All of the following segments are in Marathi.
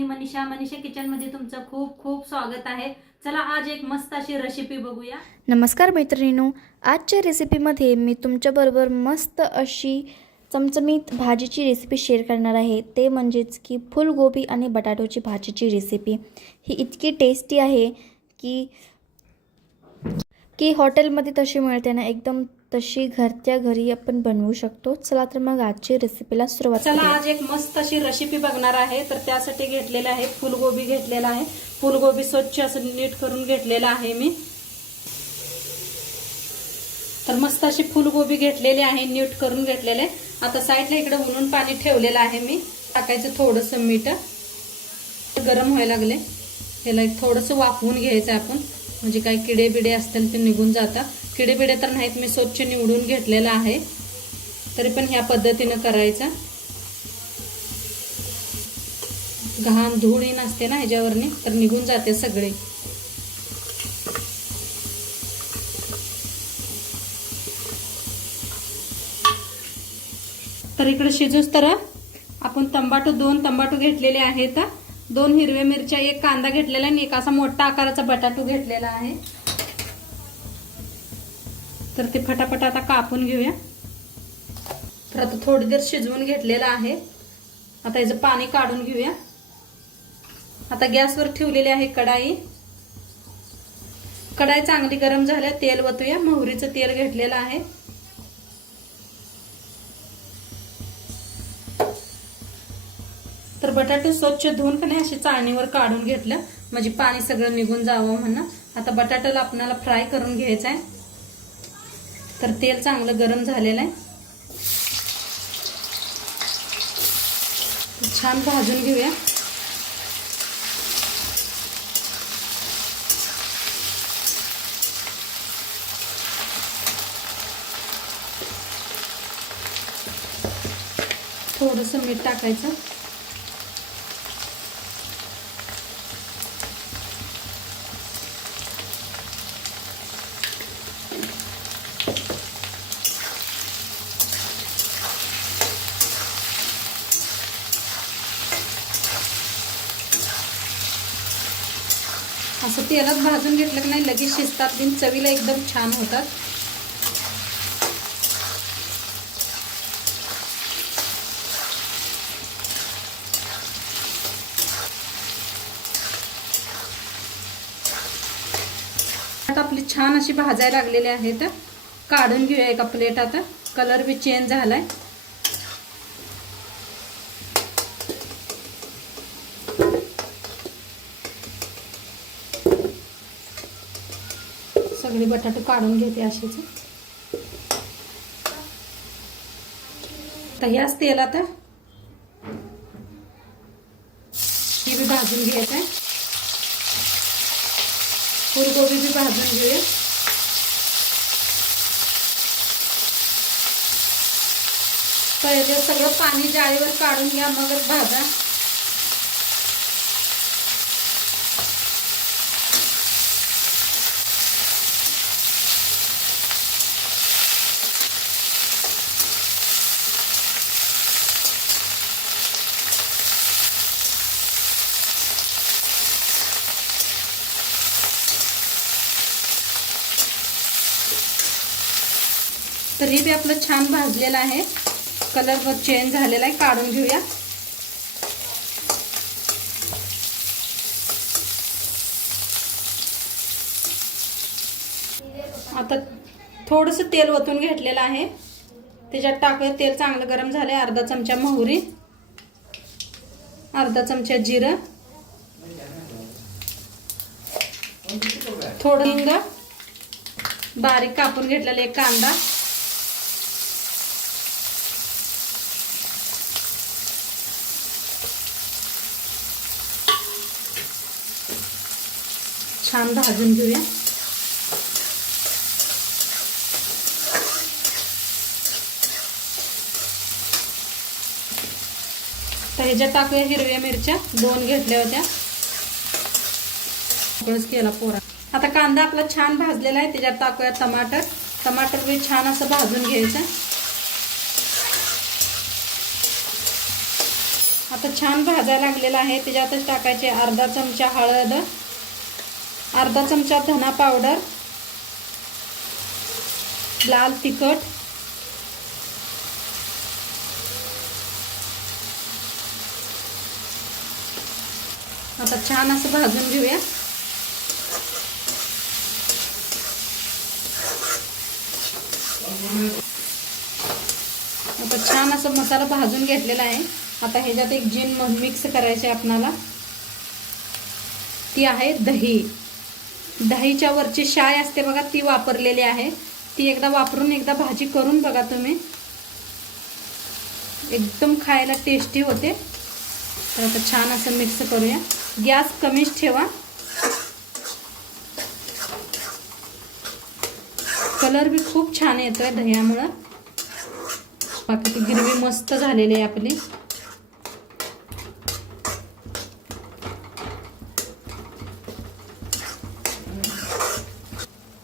मी मनीषा किचन मध्ये तुमचं खूप खूप स्वागत आहे। चला आज एक मस्त अशी रेसिपी बघूया। नमस्कार मैत्रिणींनो, आजच्या रेसिपीमध्ये मी तुमच्याबरोबर मस्त अशी चमचमीत भाजीची रेसिपी शेअर करणार आहे। ते म्हणजेच की फुलगोबी आणि बटाट्याची भाजीची रेसिपी। ही इतकी टेस्टी आहे की हॉटेलमध्ये तशी मिळते ना, एकदम तशी घरच्या घरी आपण बनवू शकतो। चला तर मग आजची रेसिपीला सुरुवात चला करूया। आज एक मस्त अशी रेसिपी बघणार आहे। तर त्यासाठी घेतलेले आहे फुलगोबी घेतलेला आहे। फुलगोबी स्वच्छ असं नीट करून घेतलेला आहे मी। तर मस्त अशी फुलगोबी घेतलेली आहे, नीट करून घेतलेले। आता साईडला इकडे उन्हून पाणी ठेवलेलं आहे मी। टाकायचं थोडंसं मीठ, गरम व्हायला लागले। ह्याला थोडंसं वाफवून घ्यायचं आपण, म्हणजे काही किडे बिडे असतील ते निघून जातात। किडे बिडे तर नाहीत, मी स्वच्छ निवडून घेतलेला आहे। तरी पण ह्या पद्धतीने करायचं। घाण धूळ नसते ना ह्याच्यावरनी, तर निघून जाते सगळे। तर इकडे शिजूस तर आपण दोन टमाटो घेतलेले आहेत, 2 हिरव्या मिरच्या, 1 कांदा घेतलेला आणि 1 असा मोठा आकाराचा बटाटो घेतलेला आहे। तर ते फटाफट आता कापून घेऊया। तर आता थोडी देर शिजवून घेतलेला आहे। आता याचं पाणी काढून घेऊया। आता गॅसवर ठेवलेली आहे कढाई। कढाई चांगली गरम झाल्या, तेल ओतूया। मोहरीचं तेल घेतलेलं आहे। तर बटाटे स्वच्छ धुवून का नाही अशी चाळणीवर काढून घेतलं, म्हणजे पाणी सगळं निघून जावं म्हणून। आता बटाट्याला आपल्याला फ्राय करून घ्यायचं आहे। तर तेल चांगलं गरम झालेलं आहे, छान भाजून घेऊया। थोडंसं मीठ टाकायचं। असं तेलात भाजून घेतलं की नाही लगेच शिजतात, बिन चवीला एकदम छान होतात। आपली छान अशी भाजायला लागलेली आहेत। काढून घेऊया एका प्लेटात। कलर बी चेंज झालाय। सगळे बटाटे काढून घेते असेच। तर याच तेलात ही बी भाजून घ्यायचं आहे। फुलगोबी भी भाजून घेऊया। पहिले सगळं पाणी जाळीवर काढून घ्या, मगच भाजा। तर हे बी आपलं छान भाजलेलं आहे, कलर पण चेंज झालेला आहे। काढून घेऊया। आता थोडंसं तेल ओतून घेतलेलं आहे, त्याच्यात टाकूया। तेल चांगलं गरम झालंय। अर्धा चमचा मोहरी, अर्धा चमचा जिरं, थोडं हिंग, बारीक कापून घेतलेला 1 कांदा, छान भाजून घेऊया। तर ह्याच्यात टाकूया हिरव्या मिरच्या, 2 घेतल्या होत्या। केला पोरा। आता कांदा आपला छान भाजलेला आहे, त्याच्यात टाकूया टमाटर। टमाटर बी छान असं भाजून घ्यायचं। आता छान भाजायला लागलेला आहे. त्याच्यातच टाकायचे अर्धा चमचा हळद, अर्धा चमचा धना पावडर, लाल तिखट, आता छान असं भाजून घेऊया. आता छान असं मसाला भाजून घेतलेला आहे. आता ह्याच्यात एक जीन मिक्स करायचे आपणाला, ती आहे दही. दहीच्या वरची शाय असते बघा, ती वापरलेली आहे. ती एकदा वापरून एकदा भाजी करून बघा तुम्ही, एकदम खायला टेस्टी होते. तर आता छान असं मिक्स करूया. गॅस कमीच ठेवा. कलर बी खूप छान येतोय दह्यामुळं. बाकी ती ग्रेव्ही मस्त झालेली आहे आपली.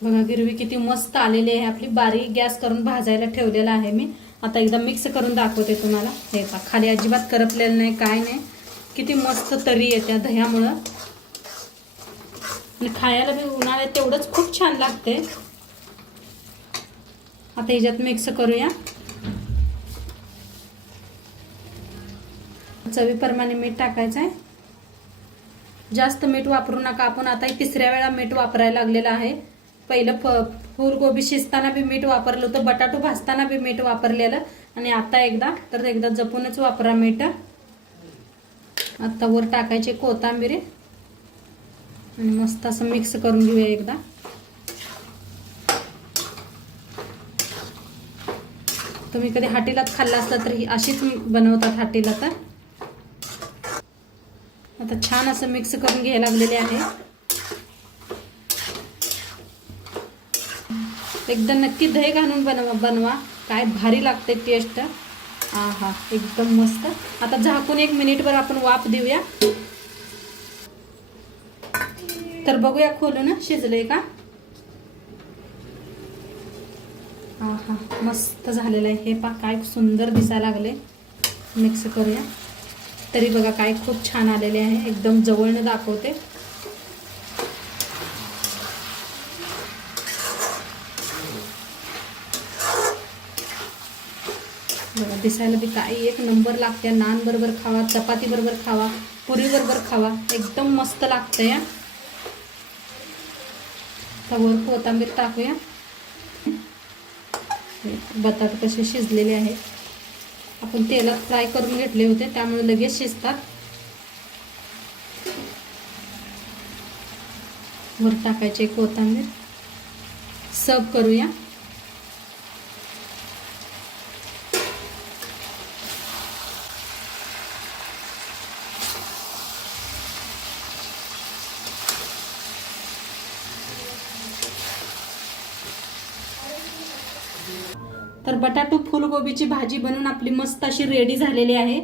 बघा ग्रेव्ही किती मस्त आलेली आहे आपली. बारीक गॅस करून भाजायला ठेवलेला आहे मी. आता एकदा मिक्स करून दाखवते तुम्हाला. हे पहा, खाली अजिबात करपलेलं नाही, काय नाही. किती मस्त तरी येते दह्यामुळं. आणि खायला बी उन्हाळ्यात तेवढंच खूप छान लागते. आता ह्याच्यात मिक्स करूया. चवीप्रमाणे मीठ टाकायचं आहे. जास्त मीठ वापरू नका. आपण आता तिसऱ्या वेळा मीठ वापरायला लागलेलं आहे. पहिलं फुलगोबी शिजताना बी मीठ वापरलं होतं, बटाटो भाजताना बी मीठ वापरलेलं, आणि आता एकदा जपूनच वापरा मीठ. आता वर टाकायचे कोथिंबीर आणि मस्त असं मिक्स करून घेऊया एकदा. तुम्ही कधी हाटीलात खाल्ला असता तर ही अशीच बनवतात हाटीला. तर आता छान असं मिक्स करून घ्यायला लागलेले आहे. एकदा नक्की दही घालून बनवा, काय भारी लागते टेस्ट. आहा, एकदम मस्त. आता झाकून 1 मिनिटभर आपण वाफ देऊया. तर बघूया खोलून शिजले का. आहा, मस्त झालेलं आहे. हे पहा काय सुंदर दिसायला लागले. मिक्स करूया. तरी बघा काय खूप छान आलेले आहे. एकदम जवळनं दाखवते. बघा दिसायला बी काय एक नंबर लागते. नान बरोबर खावा, चपाती बरोबर खावा, पुरी बरोबर खावा, एकदम मस्त लागते. या वर कोथिंबीर टाकूया. बटाटे कसे शिजलेले आहेत. आपण तेलात फ्राय करून घेतले होते, त्यामुळे लगेच शिजतात. वर टाकायचे कोथिंबीर. सर्व करूया. तर बटाटो फुलगोबीची भाजी बनवून आपली मस्त अशी रेडी झालेली आहे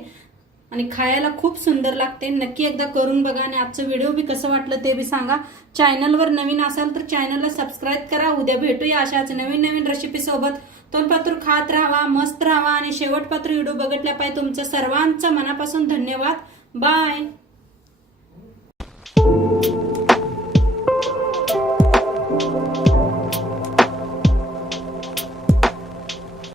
आणि खायला खूप सुंदर लागते. नक्की एकदा करून बघा आणि आजचं व्हिडिओ बी कसं वाटलं ते बी सांगा. चॅनलवर नवीन असाल तर चॅनलला सबस्क्राईब करा. उद्या भेटूया अशाच नवीन नवीन रेसिपी सोबत. तोंडपात्र खात राहा, मस्त राहा आणि शेवटपात्र व्हिडिओ बघितल्या पाहिजे. तुमचं सर्वांचं मनापासून धन्यवाद. बाय.